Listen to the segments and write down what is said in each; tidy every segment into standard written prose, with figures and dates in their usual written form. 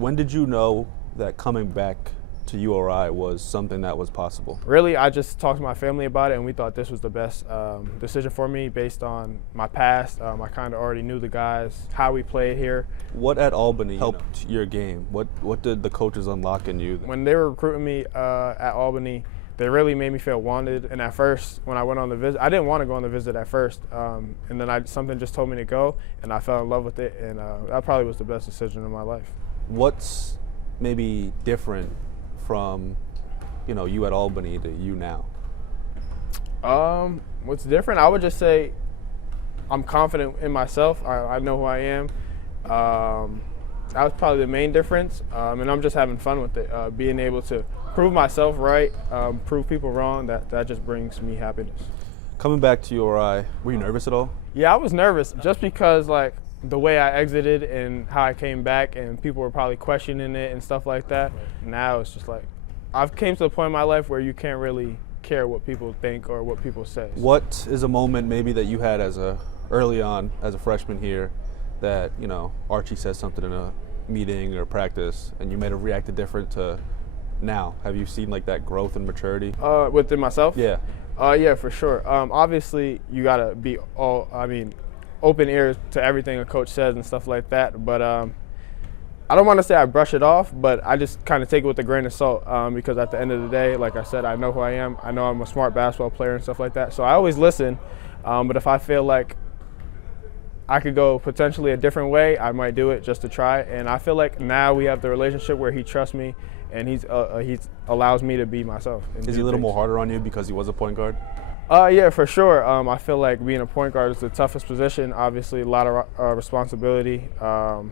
When did you know that coming back to URI was something that was possible? Really, I just talked to my family about it, and we thought this was the best decision for me based on my past. I kind of already knew the guys, how we played here. What at Albany helped your game? What did the coaches unlock in you? When they were recruiting me at Albany, they really made me feel wanted. And at first, when I went on the visit, I didn't want to go on the visit at first. And then something just told me to go, and I fell in love with it. And that probably was the best decision of my life. What's maybe different from, you at Albany to you now? What's different? I would just say I'm confident in myself. I know who I am. That was probably the main difference. And I'm just having fun with it. Being able to prove myself right, prove people wrong, that just brings me happiness. Coming back to URI, were you nervous at all? Yeah, I was nervous just because, like, the way I exited and how I came back, and people were probably questioning it and stuff like that. Now it's just like, I've came to the point in my life where you can't really care what people think or what people say. What is a moment maybe that you had early on as a freshman here that, Archie says something in a meeting or practice and you may have reacted different to now? Have you seen like that growth and maturity? Within myself? Yeah. Yeah, for sure. Obviously, you gotta be open ears to everything a coach says and stuff like that. But I don't want to say I brush it off, but I just kind of take it with a grain of salt because at the end of the day, like I said, I know who I am. I know I'm a smart basketball player and stuff like that. So I always listen. But if I feel like I could go potentially a different way, I might do it just to try. And I feel like now we have the relationship where he trusts me and he allows me to be myself. Is he a little more harder on you because he was a point guard? Yeah, for sure. I feel like being a point guard is the toughest position. Obviously, a lot of responsibility, not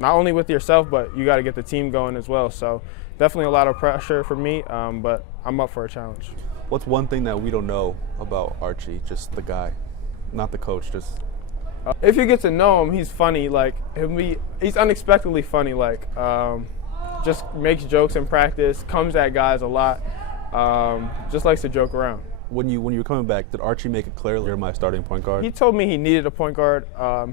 only with yourself, but you got to get the team going as well. So definitely a lot of pressure for me, but I'm up for a challenge. What's one thing that we don't know about Archie, just the guy, not the coach, just? If you get to know him, he's funny. Like, he's unexpectedly funny. Like, just makes jokes in practice, comes at guys a lot, just likes to joke around. When you were coming back, did Archie make it clear you're my starting point guard? He told me he needed a point guard.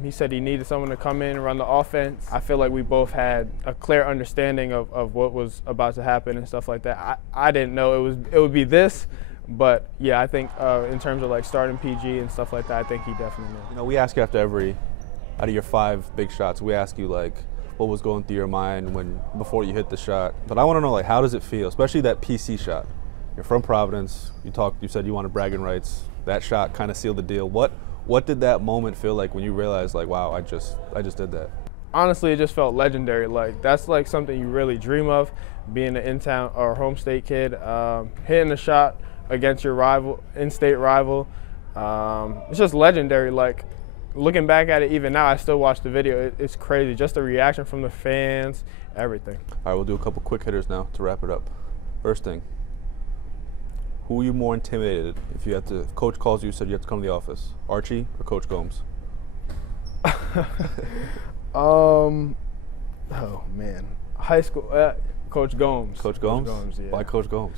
He said he needed someone to come in and run the offense. I feel like we both had a clear understanding of what was about to happen and stuff like that. I didn't know it would be this, but yeah, I think in terms of like starting PG and stuff like that, I think he definitely knew. We ask you after out of your 5 big shots, we ask you like what was going through your mind before you hit the shot. But I want to know, like, how does it feel, especially that PC shot? You're from Providence. You said you wanted bragging rights. That shot kind of sealed the deal. What did that moment feel like when you realized, like, wow, I just did that? Honestly, it just felt legendary. Like, that's like something you really dream of, being an in-town or home state kid, hitting a shot against your rival, in-state rival. It's just legendary. Like, looking back at it, even now, I still watch the video. It's crazy. Just the reaction from the fans, everything. All right, we'll do a couple quick hitters now to wrap it up. First thing. Who are you more intimidated if Coach calls you, said you have to come to the office? Archie or Coach Gomes? Oh man, high school, Coach Gomes. Coach Gomes? Coach Gomes, yeah. Why Coach Gomes?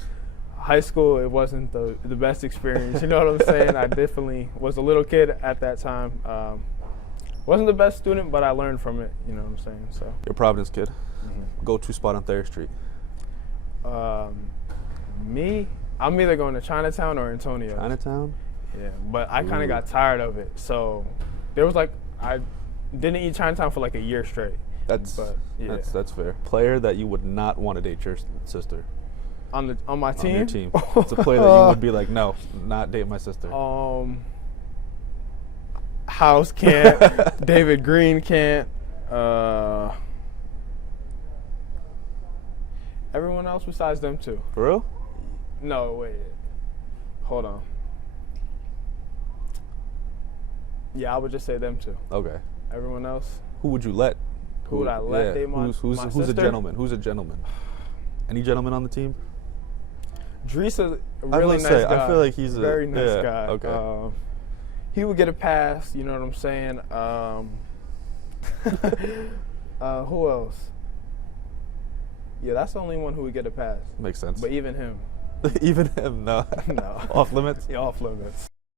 High school, it wasn't the best experience. You know what I'm saying? I definitely was a little kid at that time. Wasn't the best student, but I learned from it. You know what I'm saying? So. You're a Providence kid. Mm-hmm. Go-to spot on Thayer Street. Me. I'm either going to Chinatown or Antonio. Chinatown? Yeah, but I kind of got tired of it. So there was like, I didn't eat Chinatown for like a year straight. That's fair. Player that you would not want to date your sister. On my team? On your team. It's a player that you would be like, no, not date my sister. House can't. David Green can't. Everyone else besides them two. For real? No, wait. Hold on. Yeah, I would just say them two. Okay. Everyone else? Who would you let? Who would I let date my Who's sister? a gentleman? Who's a gentleman? Any gentleman on the team? Dre's a really nice guy. I feel like he's a very nice guy. Okay. He would get a pass, you know what I'm saying? Who else? Yeah, that's the only one who would get a pass. Makes sense. But even him. Even him, no. No. Off limits? Yeah, off limits.